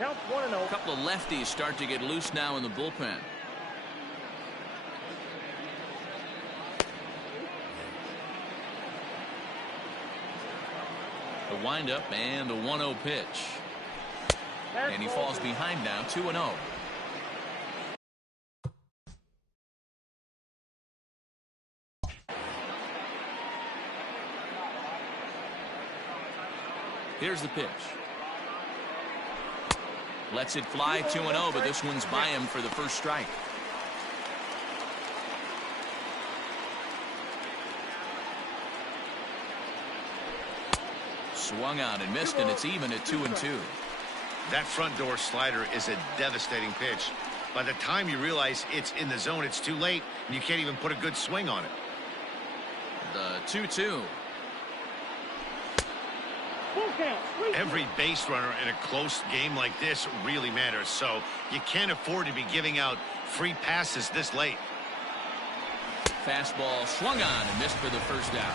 Count 1-0. A couple of lefties start to get loose now in the bullpen. The windup and a 1-0 pitch. And he falls behind now, 2-0. Here's the pitch. Lets it fly, 2-0, but this one's by him for the first strike. Swung on and missed, and it's even at 2-2. That front door slider is a devastating pitch. By the time you realize it's in the zone, it's too late, and you can't even put a good swing on it. The 2-2. Every base runner in a close game like this really matters, so you can't afford to be giving out free passes this late. Fastball swung on and missed for the first out.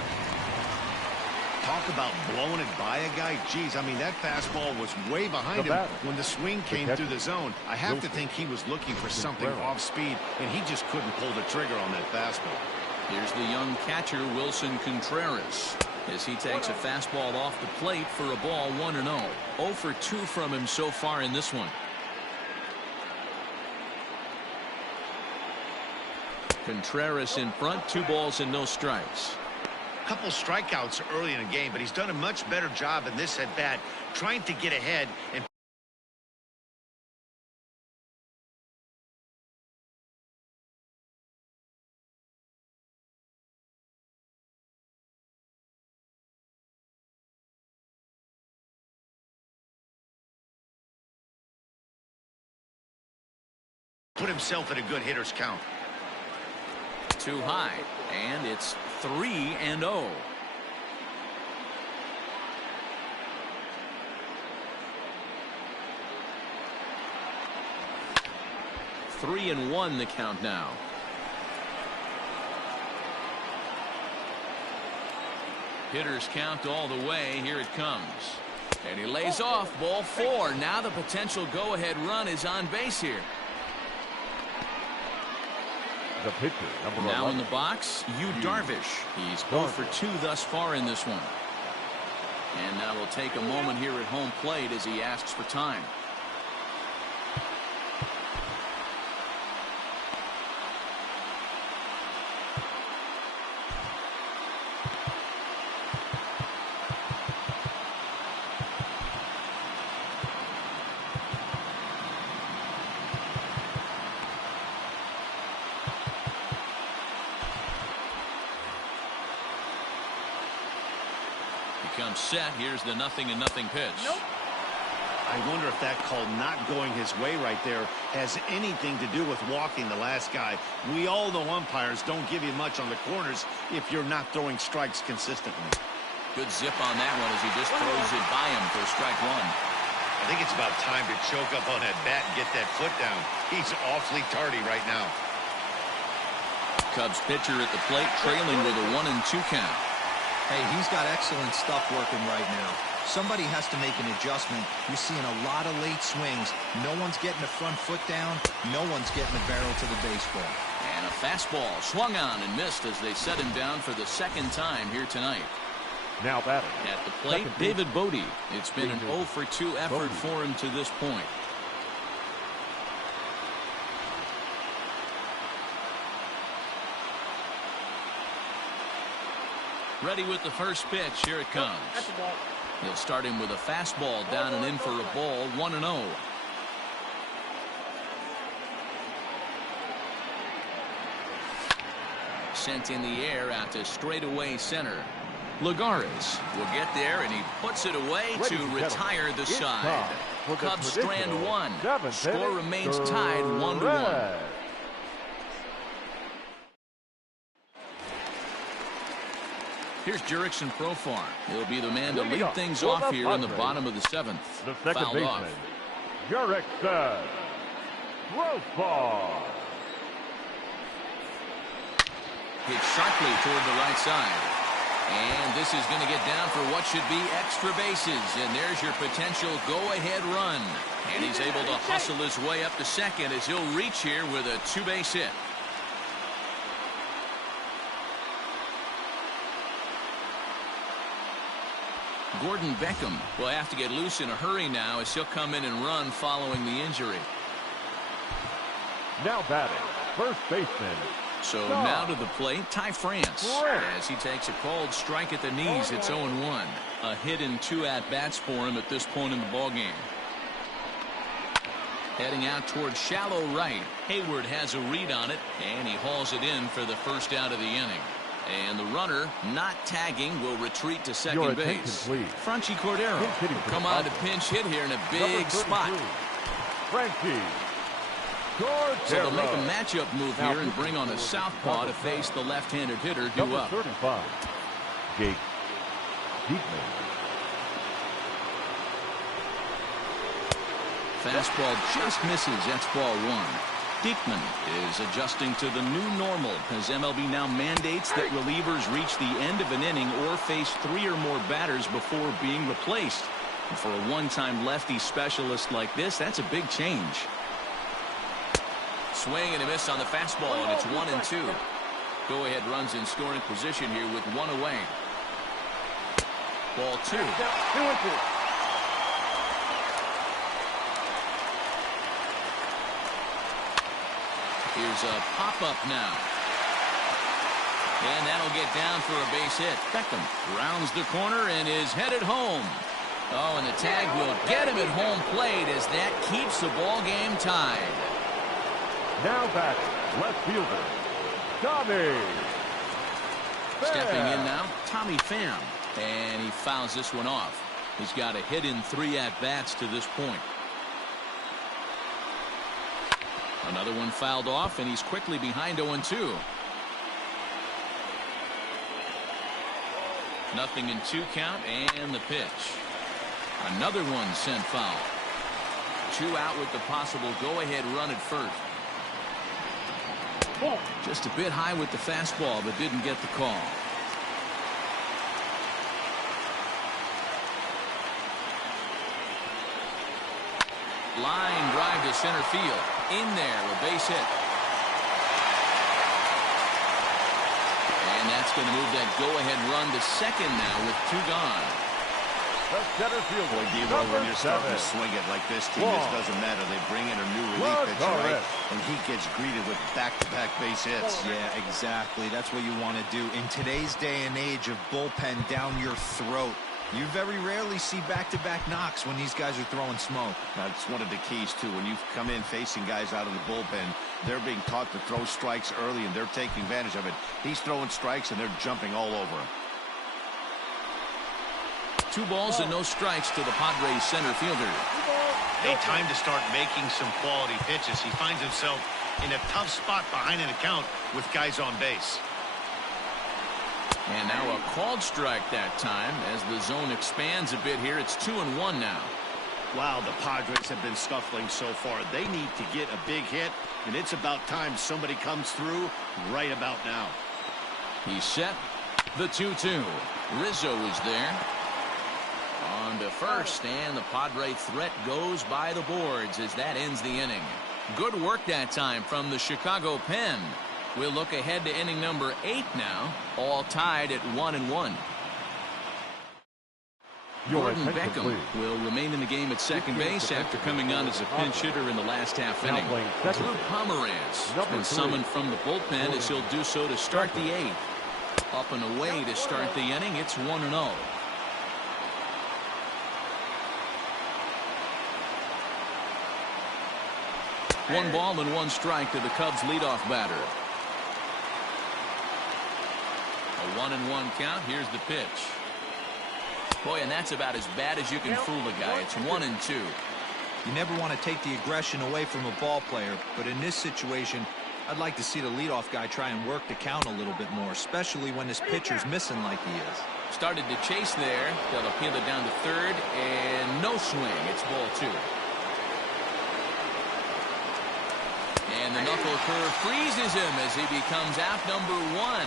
Talk about blowing it by a guy. Geez, I mean, that fastball was way behind him when the swing came through the zone. I have to think he was looking for something off speed, and he just couldn't pull the trigger on that fastball. Here's the young catcher, Wilson Contreras, as he takes a fastball off the plate for a ball, 1-0. 0 for 2 from him so far in this one. Contreras in front, 2 balls and no strikes. Couple strikeouts early in the game, but he's done a much better job in this at bat, trying to get ahead and put himself in a good hitter's count. Too high, and it's 3-0. Three and 1 the count now. Hitters count all the way. Here it comes. And he lays off, ball 4. Now the potential go-ahead run is on base here. The pitcher, now in the box, Yu Darvish. He's 0 for 2 thus far in this one. And now we'll take a moment here at home plate as he asks for time. Comes set. Here's the 0-0 pitch. Nope. I wonder if that call not going his way right there has anything to do with walking the last guy. We all know umpires don't give you much on the corners if you're not throwing strikes consistently. Good zip on that one as he just throws it by him for strike 1. I think it's about time to choke up on that bat and get that foot down. He's awfully tardy right now. Cubs pitcher at the plate trailing with a 1-2 count. Hey, he's got excellent stuff working right now. Somebody has to make an adjustment. You're seeing a lot of late swings. No one's getting the front foot down. No one's getting the barrel to the baseball. And a fastball swung on and missed as they set him down for the second time here tonight. Now batting at the plate, David Bodie. It's been an 0 for 2 effort for him to this point. Ready with the first pitch. Here it comes. He'll start him with a fastball down and in for a ball, 1-0. Sent in the air out to straightaway center. Lagares will get there, and he puts it away to retire the side. Cubs strand 1. Score remains tied 1-1. Here's Jurickson Profar. He'll be the man to lead things off here in the bottom of the 7th. The second Fouled baseman, off. Jurickson Profar. Hit sharply toward the right side. And this is going to get down for what should be extra bases. And there's your potential go-ahead run. And he's able to hustle his way up to second as he'll reach here with a two-base hit. Gordon Beckham will have to get loose in a hurry now as he'll come in and run following the injury. Now batting, first baseman. So now to the plate, Ty France. As he takes a cold strike at the knees, it's 0-1. A hit and 2 at-bats for him at this point in the ballgame. Heading out towards shallow right. Hayward has a read on it, and he hauls it in for the first out of the inning. And the runner, not tagging, will retreat to second base. Franchi Cordero will come on to pinch hit here in a big spot. Franchi. So they'll make a matchup move here and bring on a southpaw to face the left-handed hitter due up. 35. Jake Diekman. Fastball just misses. That's ball 1. Diekman is adjusting to the new normal as MLB now mandates that relievers reach the end of an inning or face 3 or more batters before being replaced. And for a one-time lefty specialist like this, that's a big change. Swing and a miss on the fastball, and it's 1-2. Go-ahead runs in scoring position here with 1 away. Ball 2. Here's a pop-up now. And that'll get down for a base hit. Beckham rounds the corner and is headed home. Oh, and the tag will get him at home plate as that keeps the ball game tied. Now back, left fielder, Tommy. Stepping in now, Tommy Pham. And he fouls this one off. He's got a hit in 3 at-bats to this point. Another one fouled off, and he's quickly behind 0-2. Nothing in 2 count, and the pitch. Another one sent foul. 2 out with the possible go-ahead run at first. Just a bit high with the fastball, but didn't get the call. Line drive to center field. In there, a base hit. And that's going to move that go-ahead run to second now with 2 gone. The center field. Boy, Devo, when you're starting to swing it like this, team, this doesn't matter. They bring in a new relief pitcher, right? And he gets greeted with back-to-back base hits. Yeah, exactly. That's what you want to do. In today's day and age of bullpen down your throat, you very rarely see back-to-back knocks when these guys are throwing smoke. That's one of the keys, too. When you come in facing guys out of the bullpen, they're being taught to throw strikes early, and they're taking advantage of it. He's throwing strikes, and they're jumping all over him. 2 balls and no strikes to the Padres center fielder. Hey, time to start making some quality pitches. He finds himself in a tough spot behind an account with guys on base. And now a called strike that time as the zone expands a bit here. It's 2-1 now. Wow, the Padres have been scuffling so far. They need to get a big hit, and it's about time somebody comes through right about now. He's set. The 2-2. Rizzo is there. On to first, and the Padre threat goes by the boards as that ends the inning. Good work that time from the Chicago pen. We'll look ahead to inning number 8 now, all tied at 1-1. Gordon Beckham will remain in the game at second base after coming on as a pinch hitter in the last half inning. Drew Pomeranz has been summoned from the bullpen as he'll do so to start the 8th. Up and away to start the inning, it's 1-0. One ball and 1 strike to the Cubs leadoff batter. A 1-1 count. Here's the pitch. Boy, and that's about as bad as you can fool a guy. It's 1-2. You never want to take the aggression away from a ball player, but in this situation, I'd like to see the leadoff guy try and work the count a little bit more, especially when this pitcher's missing like he is. Started to chase there. They'll appeal it down to third, and no swing. It's ball 2. And the knuckle curve freezes him as he becomes out number 1.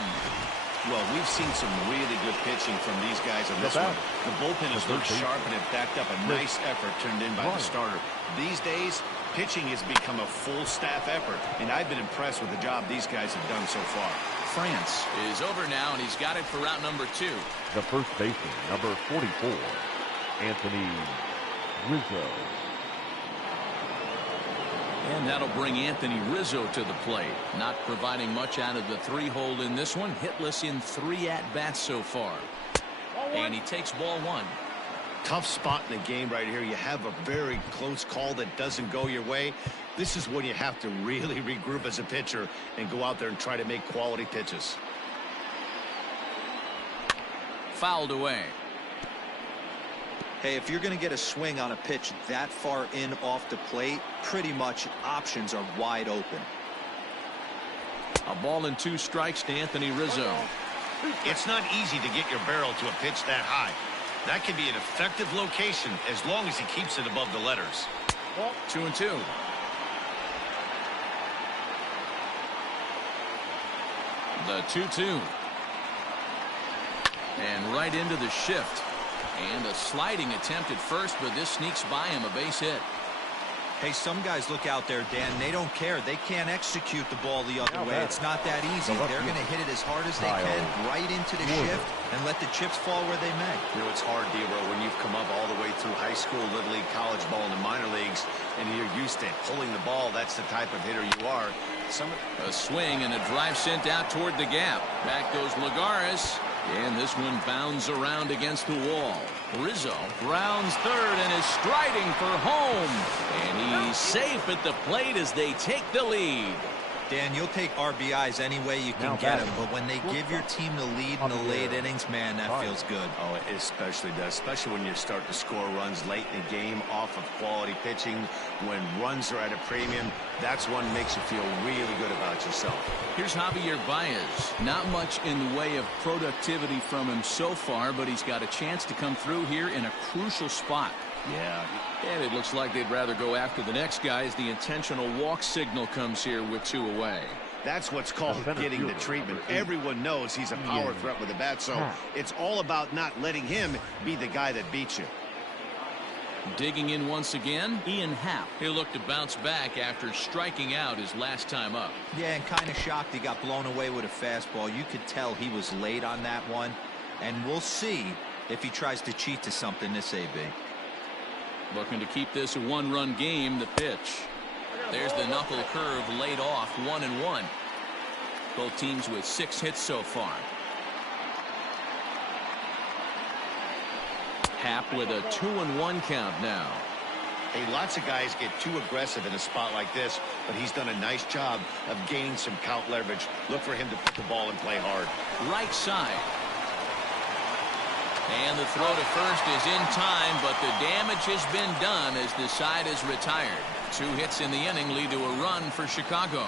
Well, we've seen some really good pitching from these guys on this one. The bullpen has looked sharp and it backed up a nice effort turned in by the starter. These days, pitching has become a full staff effort, and I've been impressed with the job these guys have done so far. France is over now, and he's got it for route number 2. The first baseman, number 44, Anthony Rizzo. And that'll bring Anthony Rizzo to the plate. Not providing much out of the 3-hole in this one. Hitless in 3 at-bats so far. And he takes ball 1. Tough spot in the game right here. You have a very close call that doesn't go your way. This is when you have to really regroup as a pitcher and go out there and try to make quality pitches. Fouled away. Hey, if you're going to get a swing on a pitch that far in off the plate, pretty much options are wide open. A ball and 2 strikes to Anthony Rizzo. It's not easy to get your barrel to a pitch that high. That can be an effective location as long as he keeps it above the letters. 2-2. The 2-2. And right into the shift. And a sliding attempt at first, but this sneaks by him, a base hit. Hey, some guys look out there, Dan, they don't care. They can't execute the ball the other way. It's not that easy. They're going to hit it as hard as they can, right into the shift, and let the chips fall where they may. You know, it's hard, Dero, when you've come up all the way through high school, little league, college ball, and the minor leagues, and you're used to pulling the ball. That's the type of hitter you are. A swing and a drive sent out toward the gap. Back goes Lagares. And this one bounds around against the wall. Rizzo grounds third and is striding for home. And he's safe at the plate as they take the lead. Dan, you'll take RBIs any way you can get them, but when they give your team the lead in the late innings, man, that feels good. Oh, it especially does, especially when you start to score runs late in the game off of quality pitching. When runs are at a premium, that's one makes you feel really good about yourself. Here's Javier Baez. Not much in the way of productivity from him so far, but he's got a chance to come through here in a crucial spot. Yeah. And it looks like they'd rather go after the next guy as the intentional walk signal comes here with 2 away. That's what's called getting the treatment. Everyone knows he's a power threat with a bat, so it's all about not letting him be the guy that beats you. Digging in once again, Ian Happ. He'll look to bounce back after striking out his last time up. Yeah, and kind of shocked he got blown away with a fastball. You could tell he was late on that one, and we'll see if he tries to cheat to something this AB. Looking to keep this a 1-run game. The pitch. There's the knuckle curve laid off, 1-1. Both teams with 6 hits so far. Happ with a 2-1 count now. Hey, lots of guys get too aggressive in a spot like this, but he's done a nice job of gaining some count leverage. Look for him to put the ball and play hard. Right side. And the throw to first is in time, but the damage has been done as the side is retired. 2 hits in the inning lead to a run for Chicago.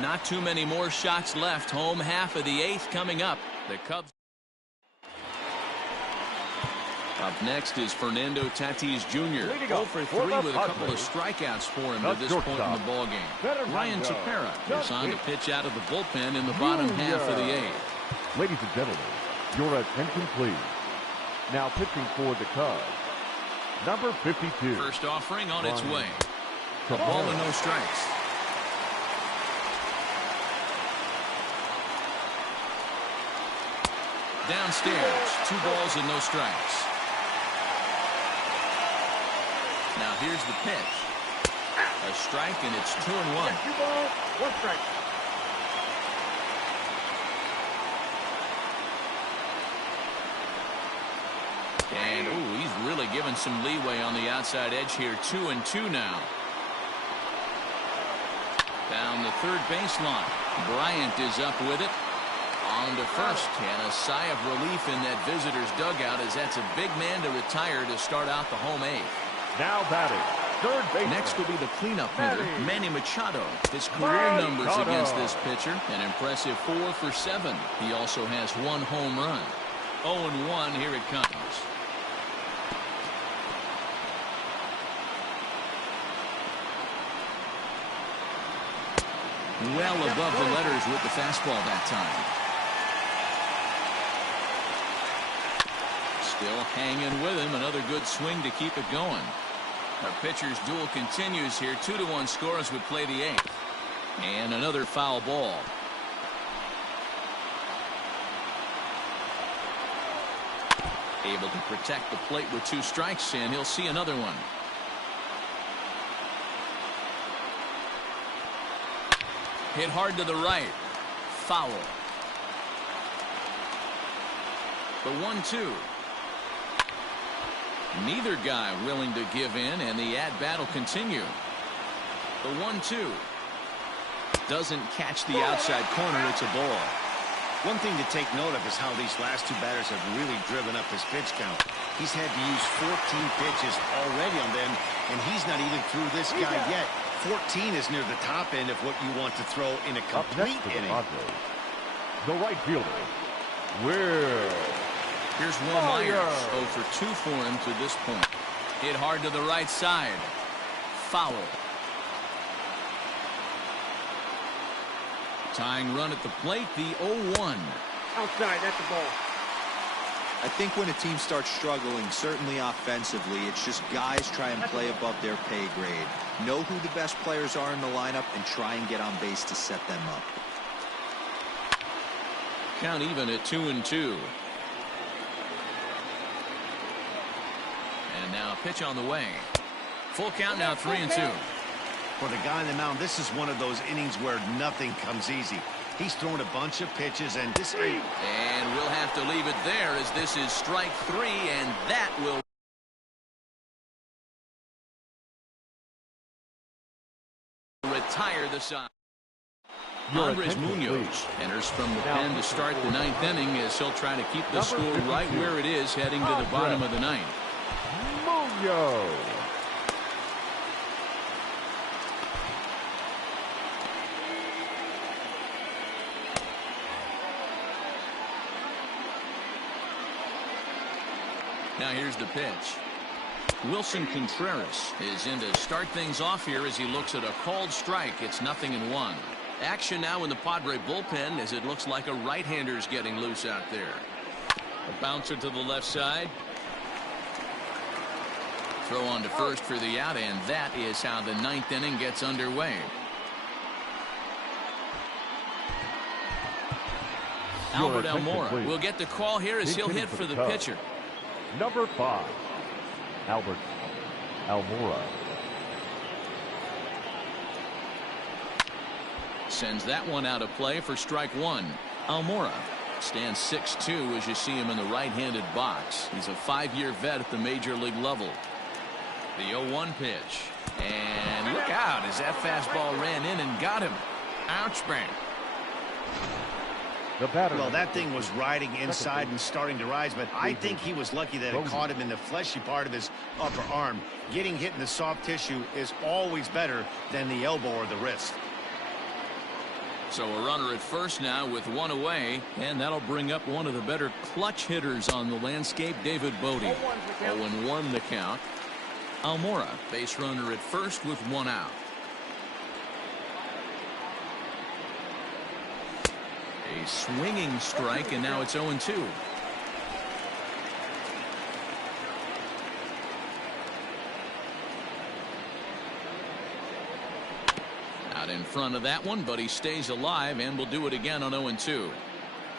Not too many more shots left. Home half of the 8th coming up. The Cubs. Up next is Fernando Tatis Jr. 0 for 3 with a couple of strikeouts for him to this point in the ballgame. Ryan Tepera is on to pitch out of the bullpen in the bottom half of the 8th. Ladies and gentlemen, your attention please. Now pitching for the Cubs, number 52. First offering on its way. A ball and no strikes. Downstairs, 2 balls and no strikes. Now here's the pitch. A strike, and it's 2-1. 2 balls, 1 strike. And, ooh, he's really given some leeway on the outside edge here. 2-2 now. Down the third baseline. Bryant is up with it. On to first. And a sigh of relief in that visitor's dugout as that's a big man to retire to start out the home 8th. Now batting, third base. Next will be the cleanup hitter, Manny Machado. His career numbers against this pitcher, an impressive 4 for 7. He also has 1 home run. 0-1, here it comes. Well above the letters with the fastball that time. Still hanging with him. Another good swing to keep it going. Our pitcher's duel continues here. 2-1 score as we play the 8th. And another foul ball. Able to protect the plate with 2 strikes, and he'll see another one. Hit hard to the right. Foul. The 1-2. Neither guy willing to give in, and the at-bat will continue. The 1-2. Doesn't catch the outside corner. It's a ball. One thing to take note of is how these last 2 batters have really driven up his pitch count. He's had to use 14 pitches already on them, and he's not even through this guy yet. 14 is near the top end of what you want to throw in a complete inning. The right fielder, Will. Here's Will Myers. 0 for 2 for him to this point. Hit hard to the right side. Foul. Tying run at the plate, the 0-1. Outside, that's the ball. I think when a team starts struggling, certainly offensively, it's just guys try and play above their pay grade. Know who the best players are in the lineup and try and get on base to set them up. Count even at 2-2. And now pitch on the way. Full count now, 3-2. For the guy on the mound, this is one of those innings where nothing comes easy. He's thrown a bunch of pitches, and this... And we'll have to leave it there as this is strike 3, and that will... retire the side. Andres Munoz enters from the pen to start the 9th inning as he'll try to keep the score right where it is heading to the bottom of the 9th. Munoz. Now here's the pitch. Wilson Contreras is in to start things off here as he looks at a called strike. It's 0-1. Action now in the Padre bullpen as it looks like a right-hander's getting loose out there. A bouncer to the left side. Throw on to first for the out, and that is how the 9th inning gets underway. Albert Almora will get the call here as he'll hit for the pitcher. Number 5, Albert Almora. Sends that one out of play for strike 1. Almora stands 6'2" as you see him in the right-handed box. He's a 5-year vet at the major league level. The 0-1 pitch. And look out as that fastball ran in and got him. Ouch, bang. Well, that thing was riding inside and starting to rise, but I think he was lucky that it caught him in the fleshy part of his upper arm. Getting hit in the soft tissue is always better than the elbow or the wrist. So a runner at first now with 1 away, and that'll bring up one of the better clutch hitters on the landscape, David Bodie. 0-1 the count. Almora, base runner at first with 1 out. A swinging strike, and now it's 0-2. Out in front of that one, but he stays alive and will do it again on 0-2.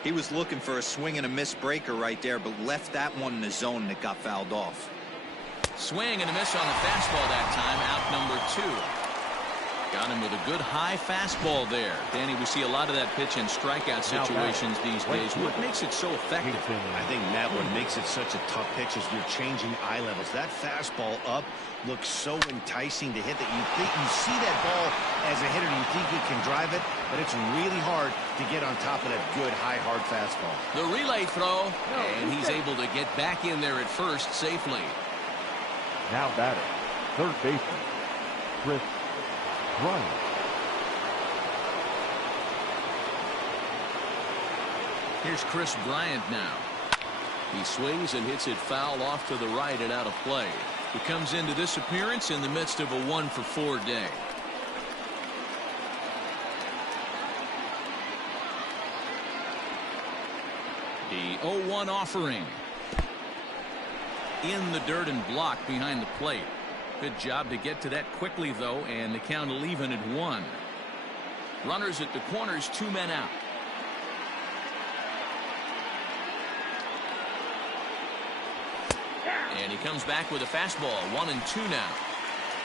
He was looking for a swing and a miss breaker right there, but left that one in the zone and it got fouled off. Swing and a miss on the fastball that time. Out number 2. Got him with a good high fastball there. Danny, we see a lot of that pitch in strikeout situations these days. What makes it so effective? I think, Matt, what makes it such a tough pitch is you're changing eye levels. That fastball up looks so enticing to hit that you see that ball as a hitter, you think you can drive it, but it's really hard to get on top of that good high hard fastball. The relay throw, and he's able to get back in there at first safely. Now batting, third baseman, Chris Bryant. Here's Chris Bryant now. He swings and hits it foul off to the right and out of play. He comes into this appearance in the midst of a 1-for-4 day. The 0-1 offering. in the dirt and blocked behind the plate. Good job to get to that quickly, though, and the count will even at 1. Runners at the corners, 2 men out. And he comes back with a fastball, 1-2 now.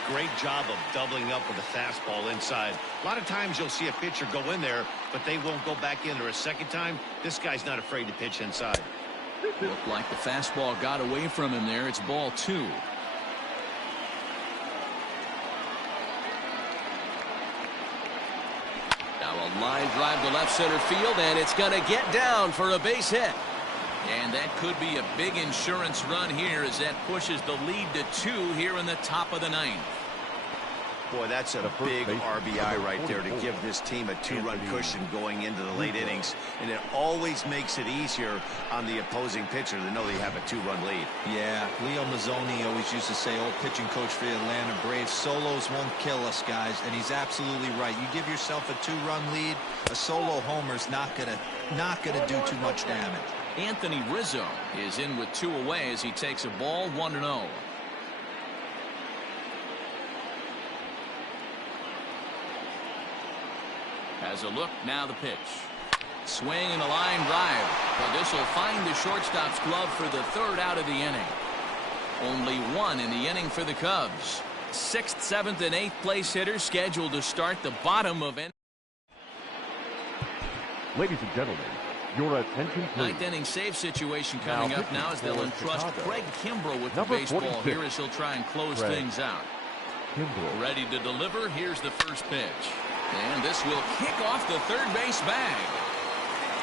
Great job of doubling up with a fastball inside. A lot of times you'll see a pitcher go in there, but they won't go back in there a second time. This guy's not afraid to pitch inside. Looked like the fastball got away from him there. It's ball 2. Now a line drive to left center field, and it's going to get down for a base hit. And that could be a big insurance run here as that pushes the lead to 2 here in the top of the 9th. Boy, that's a big RBI right there to give this team a 2-run cushion going into the late innings. And it always makes it easier on the opposing pitcher to know they have a 2-run lead. Yeah, Leo Mazzoni always used to say, old pitching coach for the Atlanta Braves, solos won't kill us, guys. And he's absolutely right. You give yourself a 2-run lead, a solo homer's not gonna do too much damage. Anthony Rizzo is in with 2 away as he takes a ball, 1-0. Has a look, now the pitch. Swing and a line drive. But this will find the shortstop's glove for the 3rd out of the inning. Only 1 in the inning for the Cubs. 6th, 7th, and 8th place hitters scheduled to start the bottom of inning. Ladies and gentlemen, your attention please. 9th inning save situation coming up now as they'll entrust Craig Kimbrell with the baseball 46. here as he'll try and close things out. Kimbrell. Ready to deliver. Here's the first pitch. And this will kick off the third base bag.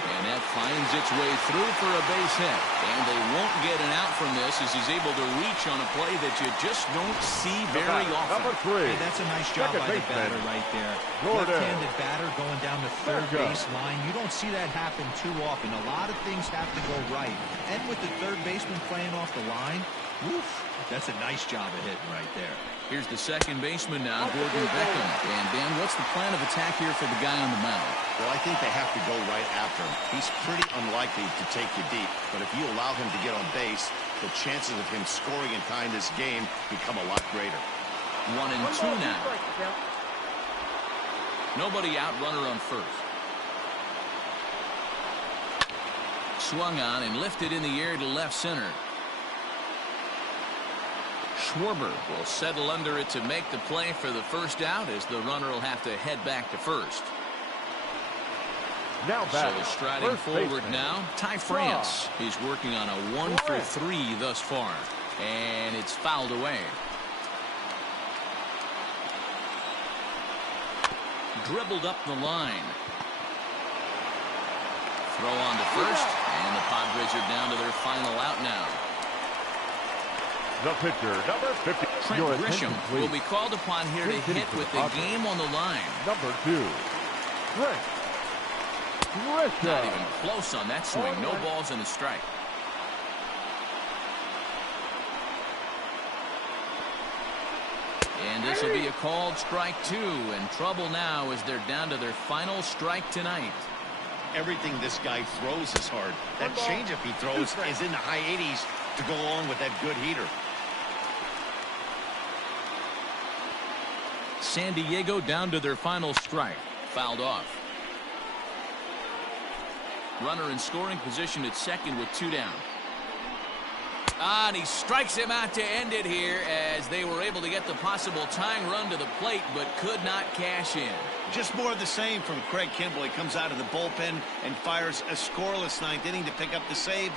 And that finds its way through for a base hit. And they won't get an out from this as he's able to reach on a play that you just don't see very often. Number 3. Hey, that's a nice job by the batter right there. Left-handed batter going down the third base line. You don't see that happen too often. A lot of things have to go right. And with the third baseman playing off the line, woof, that's a nice job of hitting right there. Here's the second baseman now, Gordon Beckham. And Dan, what's the plan of attack here for the guy on the mound? Well, I think they have to go right after him. He's pretty unlikely to take you deep, but if you allow him to get on base, the chances of him scoring and tying this game become a lot greater. 1-2 now. Nobody out, runner on first. Swung on and lifted in the air to left center. Schwarber will settle under it to make the play for the first out as the runner will have to head back to first. Now back. So striding forward now, Ty France. He's working on a 1 for 3 thus far. And it's fouled away. Dribbled up the line. Throw on to first. And the Padres are down to their final out now. The pitcher, number 50. Trent Grisham will be called upon here to hit with the game on the line. Number 2. Trent Grisham. Not even close on that swing. No balls and a strike. And this will be a called strike 2. And trouble now as they're down to their final strike tonight. Everything this guy throws is hard. That changeup he throws is in the high 80s to go along with that good heater. San Diego down to their final strike. Fouled off. Runner in scoring position at second with 2 down. And he strikes him out to end it here as they were able to get the possible tying run to the plate but could not cash in. Just more of the same from Craig Kimbrell. He comes out of the bullpen and fires a scoreless 9th inning to pick up the save.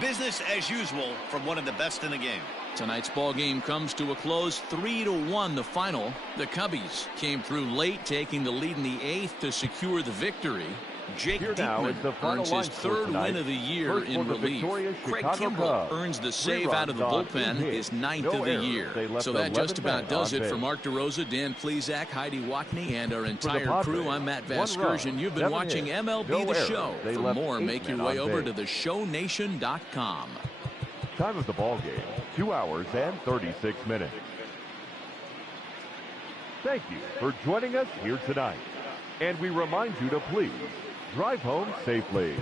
Business as usual from one of the best in the game. Tonight's ball game comes to a close, 3-1 the final. The Cubbies came through late, taking the lead in the 8th to secure the victory. Jake Diekman earns his 3rd win of the year in relief. Craig Kimbrell earns the save out of the bullpen, his 9th of the year. So that just about does it for Mark DeRosa, Dan Plesac, Heidi Watney, and our entire crew. I'm Matt Vasgersian. You've been watching MLB The Show. For more, make your way over to theshownation.com. Time of the ball game, 2 hours and 36 minutes. Thank you for joining us here tonight. And we remind you to please drive home safely.